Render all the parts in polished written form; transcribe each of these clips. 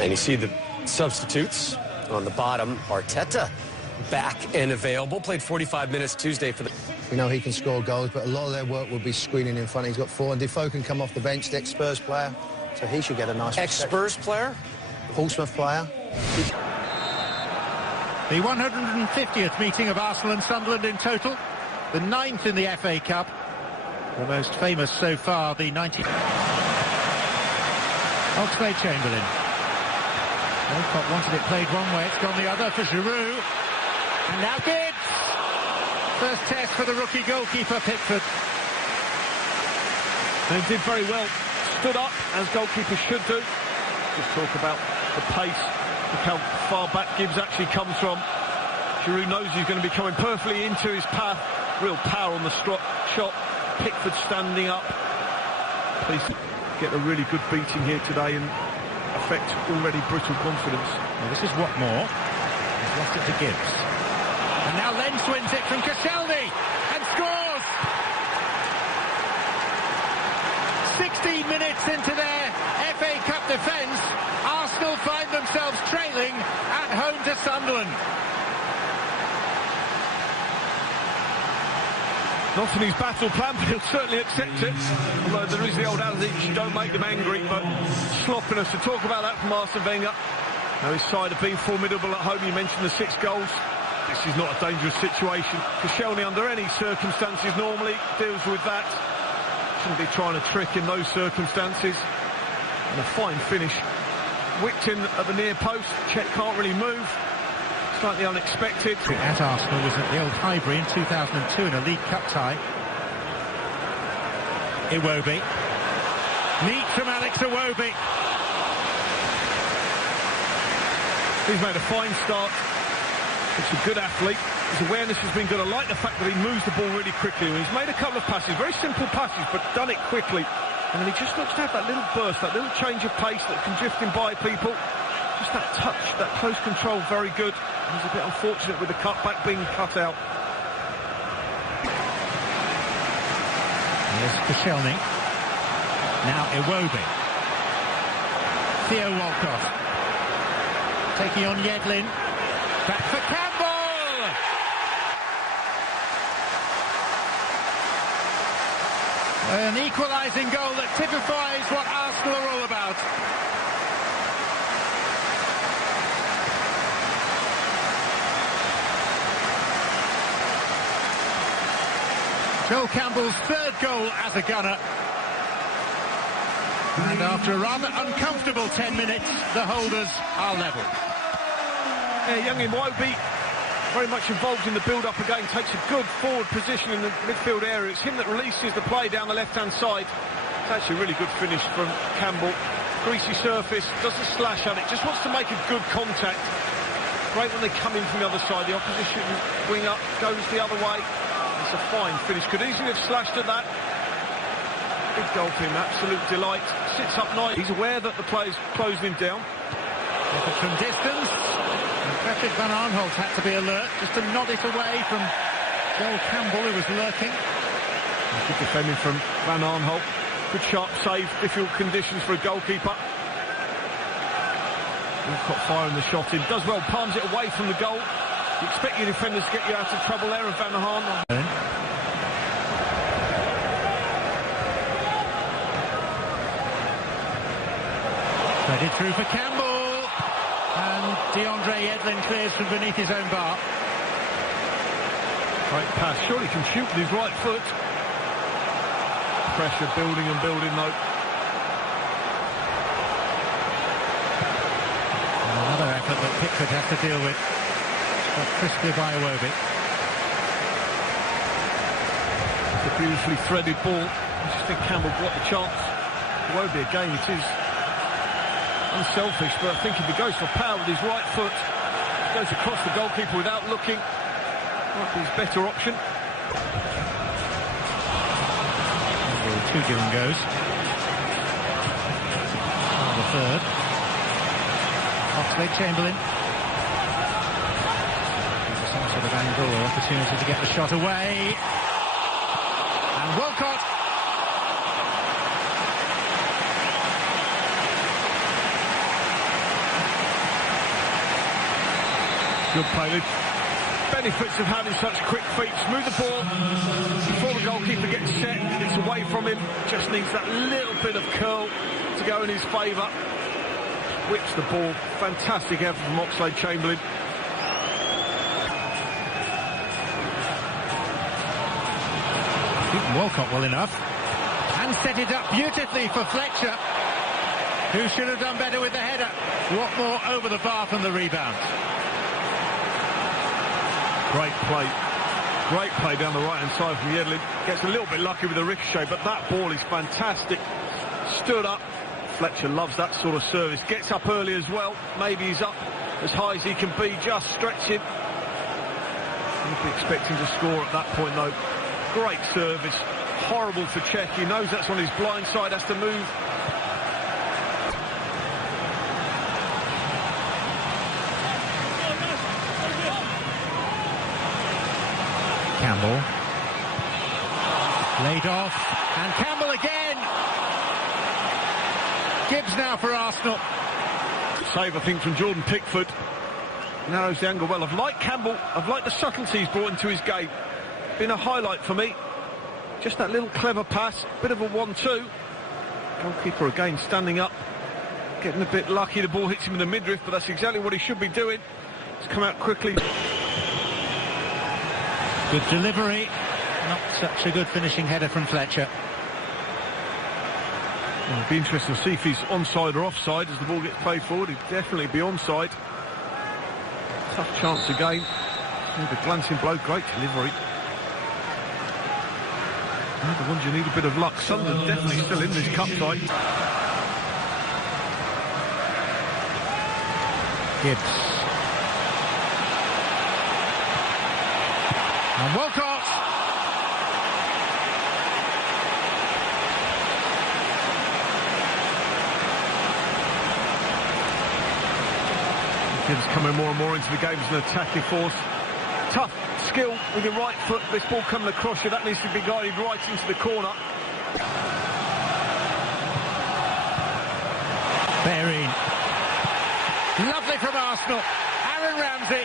And you see the substitutes on the bottom. Arteta back and available. Played 45 minutes Tuesday for the... We know he can score goals, but a lot of their work will be screening in front. He's got 4, and Defoe can come off the bench, the ex-Spurs player, so he should get a nice... Ex-Spurs player? Portsmouth player. The 150th meeting of Arsenal and Sunderland in total. The 9th in the FA Cup. The most famous so far, the 90... Oxlade-Chamberlain. Walcott wanted it played one way, it's gone the other for Giroud. And now Gibbs! First test for the rookie goalkeeper, Pickford. They did very well. Stood up, as goalkeepers should do. Just talk about the pace. Look how far back Gibbs actually comes from. Giroud knows he's going to be coming perfectly into his path. Real power on the shot. Pickford standing up. Please get a really good beating here today and affect already brittle confidence. Well, this is Watmore. He's lost it to Gibbs. And now Lens wins it from Koscielny and scores! 16 minutes into their FA Cup defence, Arsenal find themselves trailing at home to Sunderland. Not in his battle plan, but he'll certainly accept it. Although there is the old adage, you don't make them angry, but sloppiness. To talk about that from Arsene Wenger. Now his side have been formidable at home. You mentioned the 6 goals. This is not a dangerous situation. Koscielny, under any circumstances, normally deals with that. Shouldn't be trying to trick in those circumstances. And a fine finish. Whipped in at the near post. Cech can't really move. Slightly unexpected. At Arsenal was at the old Highbury in 2002 in a League Cup tie. Iwobi. Neat from Alex Iwobi. He's made a fine start. He's a good athlete. His awareness has been good. I like the fact that he moves the ball really quickly. He's made a couple of passes, very simple passes, but done it quickly. And then he just looks to have that little burst, that little change of pace that can drift him by people. Just that touch, that close control, very good. He's a bit unfortunate with the cutback being cut out. Here's Koscielny. Now Iwobi. Theo Walcott. Taking on Yedlin. Back for Campbell! An equalising goal that typifies what Arsenal are all about. Joel Campbell's 3rd goal as a gunner. And after a rather uncomfortable 10 minutes, the holders are level. Yeah, young Iwobi, very much involved in the build-up again, takes a good forward position in the midfield area. It's him that releases the play down the left-hand side. It's actually a really good finish from Campbell. Greasy surface, doesn't slash at it, just wants to make a good contact. Great when they come in from the other side. The opposition wing up goes the other way. It's a fine finish. Could easily have slashed at that. Big goal for him, absolute delight. Sits up nice. He's aware that the player's closed him down. Effort from distance. Patrick Van Arnholt had to be alert, just to nod it away from Joel Campbell, who was lurking. Good defending from Van Arnholt. Good sharp save, difficult conditions for a goalkeeper. Walcott firing the shot in. Does well, palms it away from the goal. You expect your defenders to get you out of trouble there, and Van Arnholt. Threaded through for Campbell. And DeAndre Yedlin clears from beneath his own bar. Great pass. Surely he can shoot with his right foot. Pressure building and building though. And another effort that Pickford has to deal with. But crisply by Iwobi. It's a beautifully threaded ball. I just think Campbell got the chance. Iwobi again, it is unselfish, but I think if he goes for power with his right foot, goes across the goalkeeper without looking, might be his better option. Two give and goes. The third. Oxlade-Chamberlain. Some sort of angle or opportunity to get the shot away. And Walcott. Good play. The benefits of having such quick feet. Smooth the ball before the goalkeeper gets set. It's away from him. Just needs that little bit of curl to go in his favour. Whips the ball. Fantastic effort from Oxlade-Chamberlain. Walcott well enough. And set it up beautifully for Fletcher, who should have done better with the header. What more over the bar from the rebound. Great play. Great play down the right-hand side from Yedlin. Gets a little bit lucky with the ricochet, but that ball is fantastic. Stood up. Fletcher loves that sort of service. Gets up early as well. Maybe he's up as high as he can be, just stretching. He'd be expecting to score at that point, though. Great service. Horrible for Cech. He knows that's on his blind side, has to move. Campbell. Laid off. And Campbell again. Gibbs now for Arsenal. Save, I think, from Jordan Pickford. Narrows the angle well. I've liked Campbell. I've liked the subtlety he's brought into his game. Been a highlight for me. Just that little clever pass. Bit of a 1-2. Goalkeeper again standing up. Getting a bit lucky. The ball hits him in the midriff, but that's exactly what he should be doing. It's come out quickly. Good delivery. Not such a good finishing header from Fletcher. Well, it'll be interesting to see if he's onside or offside as the ball gets played forward. He'd definitely be onside. Tough chance again. The glancing blow, great delivery. The ones you need a bit of luck. Sunderland definitely still in this cup tie. Gibbs. And Walcott. Gibbs coming more and more into the game as an attacking force. Tough skill with your right foot. This ball coming across you, that needs to be guided right into the corner. Bellerin. Lovely from Arsenal. Aaron Ramsey.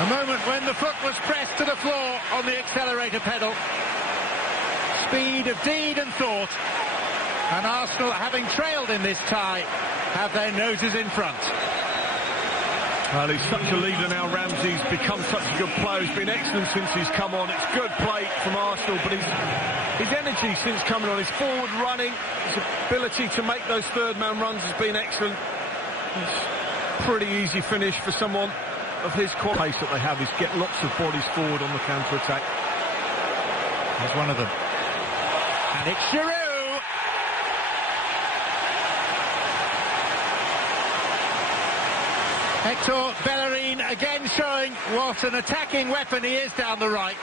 A moment when the foot was pressed to the floor on the accelerator pedal. Speed of deed and thought. And Arsenal, having trailed in this tie, have their noses in front. Well, he's such a leader now, Ramsey's become such a good player. He's been excellent since he's come on. It's good play from Arsenal, but his energy since coming on, his forward running, his ability to make those third-man runs has been excellent. It's a pretty easy finish for someone of his quality. Pace that they have is get lots of bodies forward on the counter-attack. There's one of them. And it's Giroud! Hector Bellerin again showing what an attacking weapon he is down the right.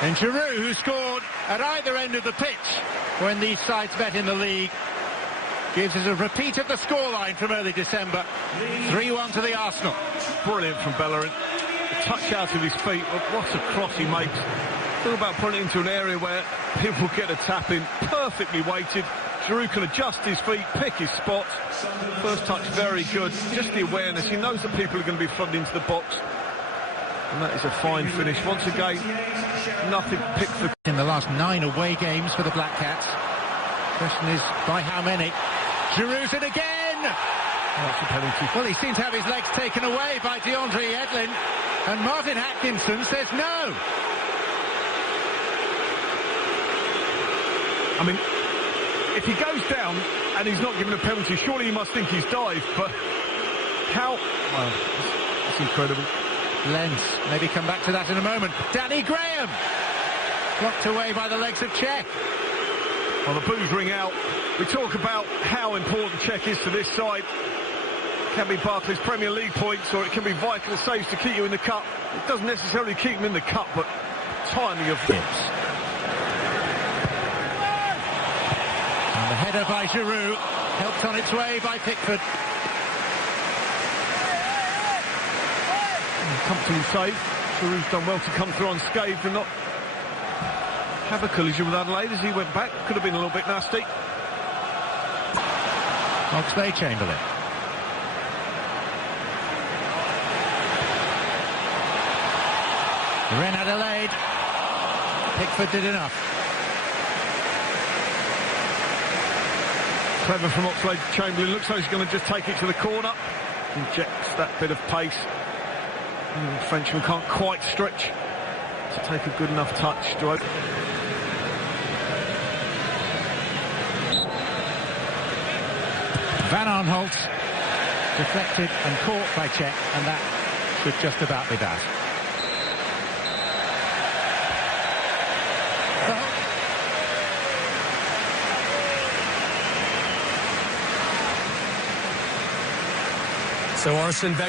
And Giroud, who scored at either end of the pitch when these sides met in the league, gives us a repeat of the scoreline from early December. 3-1 to the Arsenal. Brilliant from Bellerin. A touch out of his feet. What a cross he makes. It's all about putting it into an area where people get a tap in. Perfectly weighted. Giroud can adjust his feet, pick his spots. First touch very good. Just the awareness. He knows that people are going to be flooded into the box. And that is a fine finish. Once again, nothing picked for... In the last 9 away games for the Black Cats. Question is, by how many? Giroud's in again! That's a penalty. Well, he seems to have his legs taken away by DeAndre Yedlin. And Martin Atkinson says no. I mean, if he goes down and he's not given a penalty, surely you must think he's dived, but how... Well, it's incredible. Lens, maybe come back to that in a moment. Danny Graham! Blocked away by the legs of Cech. Well, the boos ring out. We talk about how important Cech is to this side. It can be Barclays Premier League points, or it can be vital saves to keep you in the cup. It doesn't necessarily keep him in the cup, but timing of Gibbs. And the header by Giroud, helped on its way by Pickford. Comfortably saved. Giroud's done well to come through unscathed and not have a collision with Adelaide as he went back. Could have been a little bit nasty. Oxlade-Chamberlain. Ren Adelaide. Pickford did enough. Clever from Oxlade-Chamberlain. Looks like he's going to just take it to the corner. Injects that bit of pace. The Frenchman can't quite stretch to take a good enough touch to open. Van Aanholt deflected and caught by Cech, and that should just about be that. So Arsene Wenger